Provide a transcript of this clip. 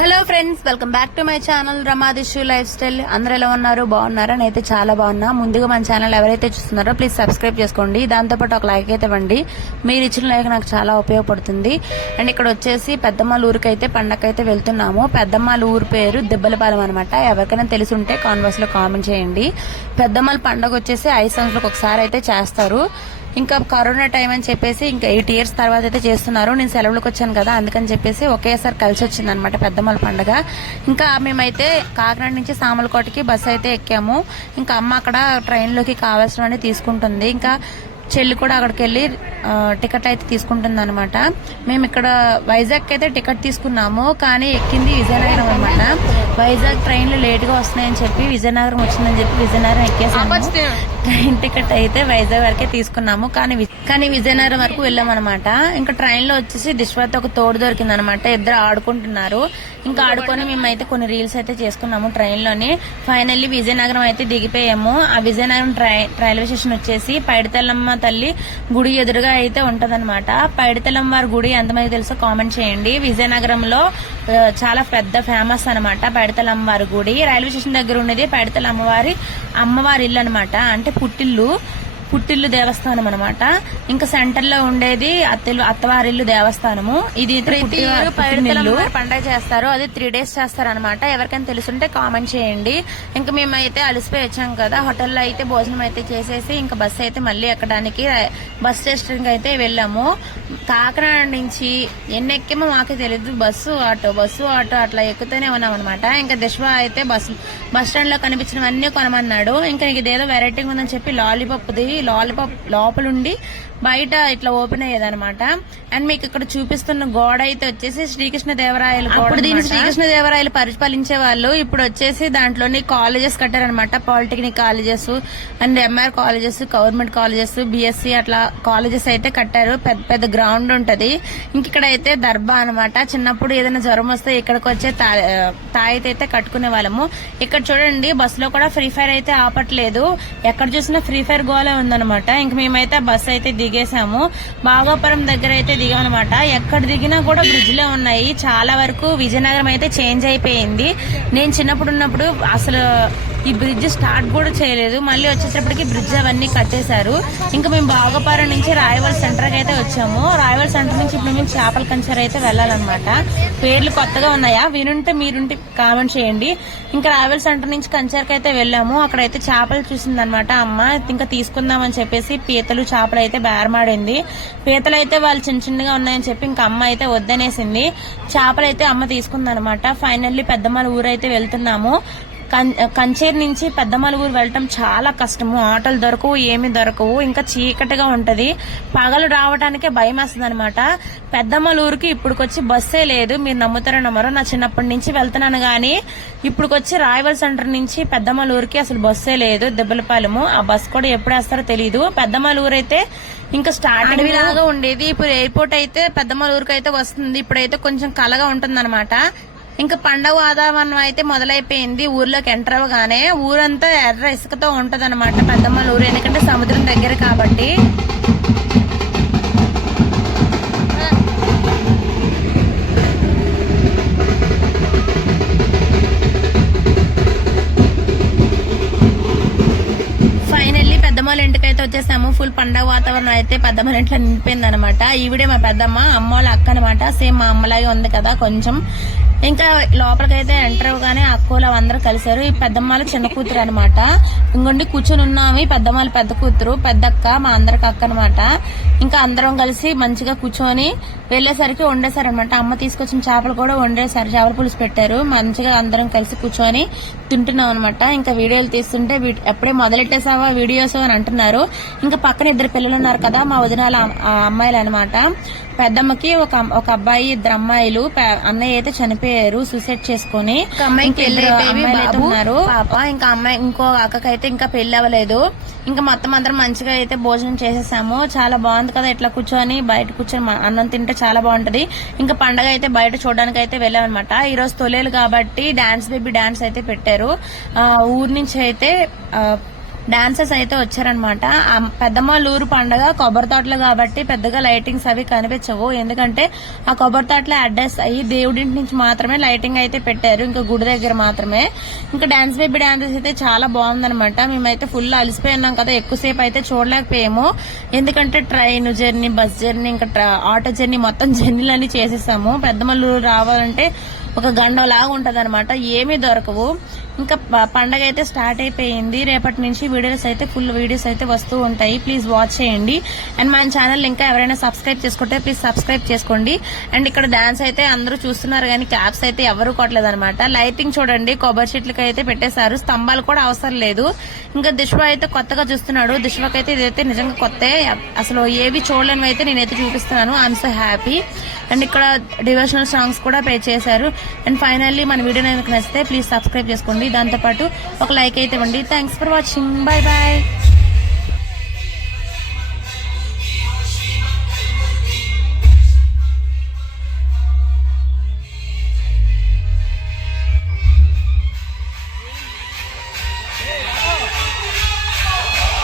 Hello friends, welcome back to my channel రమాదిషు lifestyle. అందరూ ఎలా ఉన్నారు? బాగున్నారా? నేనైతే చాలా బాగున్నా. ముందుగా మన ఛానల్ ఎవరైతే చూస్తున్నారో ప్లీజ్ సబ్స్క్రైబ్ చేసుకోండి. దాంతోపాటు ఒక లైక్ అయితే ఇవ్వండి. మీరు ఇచ్చిన లైక్ నాకు చాలా ఉపయోగపడుతుంది. అండ్ ఇక్కడ వచ్చేసి పెద్దమ్మాళ్ళ ఊరికైతే పండగకైతే వెళ్తున్నాము. పెద్దమ్మాళ్ళ ఊరు పేరు దెబ్బలపాలెం అనమాట. ఎవరికైనా తెలిసి ఉంటే కాన్వర్స్ లో కామెంట్ చేయండి. పెద్దమ్మాళ్ళ పండగ వచ్చేసి 5 సంవత్సరాలకు ఒకసారి అయితే చేస్తారు. ఇంకా కరోనా టైం అని చెప్పేసి ఇంకా 8 years తర్వాత అయితే చేస్తున్నారు. నేను సెలవులకు వచ్చాను కదా, అందుకని చెప్పేసి ఒకేసారి కలిసి వచ్చింది అనమాట పెద్దమ్మాళ్ళ పండుగ. ఇంకా మేమైతే కాకినాడ నుంచి సామలకోటకి బస్సు అయితే ఎక్కాము. ఇంకా అమ్మ అక్కడ ట్రైన్లోకి కావాల్సినవన్నీ తీసుకుంటుంది. ఇంకా చెల్లి కూడా అక్కడికి వెళ్ళి టికెట్ అయితే తీసుకుంటుంది అనమాట. మేము ఇక్కడ వైజాగ్ అయితే టికెట్ తీసుకున్నాము, కానీ ఎక్కింది విజయనగరం అనమాట. వైజాగ్ ట్రైన్లు లేట్గా వస్తున్నాయని చెప్పి విజయనగరం వచ్చిందని చెప్పి విజయనగరం ఎక్కేసాము. ట్రైన్ టికెట్ అయితే వైజాగ్ వరకే తీసుకున్నాము, కానీ విజయనగరం వరకు వెళ్ళామన్నమాట. ఇంకా ట్రైన్ లో వచ్చేసి దిశ్వత్ ఒక తోడు దొరికింది అనమాట. ఇద్దరు ఆడుకుంటున్నారు. ఇంకా ఆడుకొని మేమైతే కొన్ని రీల్స్ అయితే చేసుకున్నాము ట్రైన్ లోని. ఫైనల్లీ విజయనగరం అయితే దిగిపోయాము. ఆ విజయనగరం రైల్వే స్టేషన్ వచ్చేసి పైడితల్లమ్మ తల్లి గుడి ఎదురుగా అయితే ఉంటదన్నమాట. పైడితల్లమ్మ వారి గుడి ఎంతమంది తెలుసో కామెంట్ చేయండి. విజయనగరంలో చాలా పెద్ద ఫేమస్ అనమాట పైడితల్లమ్మ వారి గుడి. రైల్వే స్టేషన్ దగ్గర ఉండేది పైడితల్లమ్మ అమ్మవారి ఇల్లు అనమాట. అంటే పుట్టిల్లు దేవస్థానం అనమాట. ఇంకా సెంటర్ లో ఉండేది అత్తవారిల్లు దేవస్థానము. ఇది పండగ చేస్తారు. అది 3 days చేస్తారనమాట. ఎవరికైనా తెలుసుంటే కామెంట్ చేయండి. ఇంకా మేమైతే అలసిపోయి వచ్చాం కదా, హోటల్లో అయితే భోజనం అయితే చేసేసి ఇంకా బస్సు అయితే మళ్ళీ ఎక్కడానికి బస్ స్టేషన్ అయితే వెళ్ళాము. కాకినాడ నుంచి ఎన్ని ఎక్కామో మాకే తెలియదు. బస్సు ఆటో అట్లా ఎక్కుతూనే ఉన్నాం అనమాట. ఇంకా దిశ్వ అయితే బస్ స్టాండ్ లో కనిపించినవన్నీ కొనమన్నాడు. ఇంకా నీకు ఇదేదో వెరైటీగా ఉందని చెప్పి లాలీపాప్ లోపలుండి బయట ఇట్లా ఓపెన్ అయ్యేదనమాట. అండ్ మీకు ఇక్కడ చూపిస్తున్న గోడ అయితే వచ్చేసి శ్రీకృష్ణదేవరాయలు. అప్పుడు దీన్ని శ్రీకృష్ణదేవరాయలు పరిపాలించే వాళ్ళు. ఇప్పుడు వచ్చేసి దాంట్లోని కాలేజెస్ కట్టారనమాట. Polytechnic colleges and MR colleges, government colleges, BSc అట్లా కాలేజెస్ అయితే కట్టారు. పెద్ద పెద్ద గ్రౌండ్ ఉంటది. ఇంక ఇక్కడ అయితే దర్బా అనమాట. చిన్నప్పుడు ఏదైనా జ్వరం వస్తే ఇక్కడికి వచ్చే తాయితే అయితే కట్టుకునే వాళ్ళము. ఇక్కడ చూడండి, బస్సులో కూడా ఫ్రీ ఫైర్ అయితే ఆపట్లేదు. ఎక్కడ చూసినా ఫ్రీ ఫైర్ గోలే ఉందనమాట. ఇంక మేమైతే బస్సు అయితే దిగేసాము. బాగోపురం దగ్గర అయితే దిగామనమాట. ఎక్కడ దిగినా కూడా బ్రిడ్జ్లే ఉన్నాయి. చాలా వరకు విజయనగరం అయితే చేంజ్ అయిపోయింది. నేను చిన్నప్పుడు ఉన్నప్పుడు అసలు ఈ బ్రిడ్జ్ స్టార్ట్ కూడా చేయలేదు. మళ్ళీ వచ్చేటప్పటికి బ్రిడ్జ్ అవన్నీ కట్టేశారు. ఇంకా మేము బాగోపురం నుంచి రాయవల్ సెంటర్ కి అయితే వచ్చాము. రాయవల్ సెంటర్ నుంచి ఇప్పుడు మేము చేపల కంచెర్ అయితే వెళ్ళాలన్నమాట. పేర్లు కొత్తగా ఉన్నాయా? వినుంటే మీరుంటే కామెంట్ చేయండి. ఇంకా రాయవల్ సెంటర్ నుంచి కంచెర్కి అయితే వెళ్ళాము. అక్కడైతే చేపలు చూసిందనమాట అమ్మ. ఇంకా తీసుకుందామని చెప్పేసి పీతలు చేపలు అయితే బేరమాడింది. పీతలు అయితే వాళ్ళు చిన్న చిన్నగా ఉన్నాయని చెప్పి ఇంకా అమ్మ అయితే వద్దనేసింది. చేపలు అయితే అమ్మ తీసుకుందనమాట. ఫైనల్లీ పెద్దమ్మాళ్ళ ఊరు అయితే వెళ్తున్నాము. కంచేరు నుంచి పెద్దమ్మాళ్ళ ఊరు వెళ్ళటం చాలా కష్టము. ఆటోలు దొరకవు, ఏమి దొరకవు. ఇంకా చీకటిగా ఉంటది. పగలు రావడానికే భయం వేస్తుంది అనమాట. పెద్దమ్మాళ్ళ ఊరికి ఇప్పుడుకొచ్చి బస్సే లేదు. మీరు నమ్ముతారో నమ్మరో, నా చిన్నప్పటి నుంచి వెళ్తున్నాను గానీ ఇప్పుడుకొచ్చి రాయవల్ సెంటర్ నుంచి పెద్దమ్మాళ్ళ ఊరికి అసలు బస్సే లేదు. దెబ్బలపాలెము. ఆ బస్ కూడా ఎప్పుడు వేస్తారో తెలియదు. పెద్దమ్మాళ్ళ ఊరు అయితే ఇంకా స్టార్టింగ్ లాగా ఉండేది. ఇప్పుడు ఎయిర్పోర్ట్ అయితే పెద్దమ్మాళ్ళ ఊరికి అయితే వస్తుంది. ఇప్పుడైతే కొంచెం కలగా ఉంటుందన్నమాట. ఇంకా పండగ వాతావరణం అయితే మొదలైపోయింది. ఊర్లోకి ఎంటర్ అవ్వగానే ఊరంతా ఎర్ర ఇసుకతో ఉంటది అనమాట పెద్దమ్మాళ్ళ ఊరు. ఎందుకంటే సముద్రం దగ్గర కాబట్టి. పెద్దమ్మాళ్ళ ఇంటికైతే వచ్చేసాము. ఫుల్ పండగ వాతావరణం అయితే పెద్దమ్మాళ్ళ ఇంట్లో నిండిపోయింది అనమాట. ఈవిడే మా పెద్దమ్మ, అమ్మ వాళ్ళ అక్క అనమాట. సేమ్ మా అమ్మలాగే ఉంది కదా కొంచెం. ఇంకా లోపలికైతే ఎంటర్ అవగానే అక్కలు అందరూ కలిశారు. ఈ పెద్దమ్మాళ్ళ చిన్న కూతురు అనమాట. ఇంకొండి కూర్చొని ఉన్నాము. పెద్దమ్మాళ్ళ పెద్ద కూతురు, పెద్దక్క, మా అందరికి అక్క అనమాట. ఇంకా అందరం కలిసి మంచిగా కూర్చొని వెళ్లేసరికి వండేశారనమాట. అమ్మ తీసుకొచ్చిన చేపలు కూడా వండేశారు. చేపల పులుసు పెట్టారు. మంచిగా అందరం కలిసి కూర్చొని తింటున్నాం అనమాట. ఇంకా వీడియోలు తీస్తుంటే ఎప్పుడే మొదలెట్టేసావా వీడియోస్ అని అంటున్నారు. ఇంకా పక్కన 2 పిల్లలు ఉన్నారు కదా, మా వదినాల అమ్మాయిలు అనమాట. పెద్దమ్మకి ఒక అబ్బాయి, 2 అమ్మాయిలు. అన్నయ్య అయితే చనిపోయారు సూసైడ్ చేసుకుని. అమ్మాయికి ఉన్నారు పాప. ఇంకా అమ్మాయి ఇంకో అక్కకైతే ఇంకా పెళ్లి అవ్వలేదు. ఇంకా మొత్తం అందరం మంచిగా అయితే భోజనం చేసేసాము. చాలా బాగుంది కదా ఇట్లా కూర్చొని బయట కూర్చొని అన్నం తింటే చాలా బాగుంటది. ఇంకా పండగ అయితే బయట చూడడానికి అయితే వెళ్ళామన్నమాట. ఈ రోజు తొలేలు కాబట్టి డాన్స్ బేబీ డాన్స్ అయితే పెట్టారు. ఊరు నుంచి అయితే డాన్సర్స్ అయితే వచ్చారనమాట. పెద్దమ్మలూరు పండగ కొబ్బరి తోటలు కాబట్టి పెద్దగా లైటింగ్స్ అవి కనిపించవు, ఎందుకంటే ఆ కొబ్బరి తోటలో అడ్రస్ అయ్యి దేవుడింటి నుంచి మాత్రమే లైటింగ్ అయితే పెట్టారు, ఇంకా గుడి దగ్గర మాత్రమే. ఇంకా డాన్స్ బేబీ డాన్సెస్ అయితే చాలా బాగుందనమాట. మేమైతే ఫుల్ అలసిపోయి ఉన్నాం కదా, ఎక్కువసేపు అయితే చూడలేకపోయాము, ఎందుకంటే ట్రైన్ జర్నీ, బస్ జర్నీ, ఇంకా ఆటో జర్నీ, మొత్తం జర్నీలన్నీ చేసేసాము. పెద్దమ్మలూరు రావాలంటే ఒక గంటలాగా ఉంటది అనమాట, ఏమీ దొరకవు. ఇంకా పండగ అయితే స్టార్ట్ అయిపోయింది. రేపటి నుంచి వీడియోస్ అయితే ఫుల్ వీడియోస్ అయితే వస్తూ ఉంటాయి, ప్లీజ్ వాచ్ చేయండి. అండ్ మన ఛానల్ ఇంకా ఎవరైనా సబ్స్క్రైబ్ చేసుకుంటే ప్లీజ్ సబ్స్క్రైబ్ చేసుకోండి. అండ్ ఇక్కడ డాన్స్ అయితే అందరూ చూస్తున్నారు కానీ క్యాప్స్ అయితే ఎవరు కొట్టలేదు అనమాట. లైటింగ్ చూడండి, కొబ్బరి చెట్లకి అయితే పెట్టేశారు, స్తంభాలు కూడా అవసరం లేదు. ఇంకా దిశ్వ అయితే కొత్తగా చూస్తున్నాడు, దిశ్వకైతే ఇదైతే నిజంగా కొత్త, అసలు ఏవి చూడలేనివి అయితే నేనైతే చూపిస్తున్నాను. I'm so happy. అండ్ ఇక్కడ డివోషనల్ సాంగ్స్ కూడా ప్లే చేశారు. అండ్ ఫైనల్లీ మన వీడియో నచ్చితే ప్లీజ్ సబ్స్క్రైబ్ చేసుకోండి, దాంతోపాటు ఒక లైక్ అయితే ఇవ్వండి. Thanks for watching, bye bye.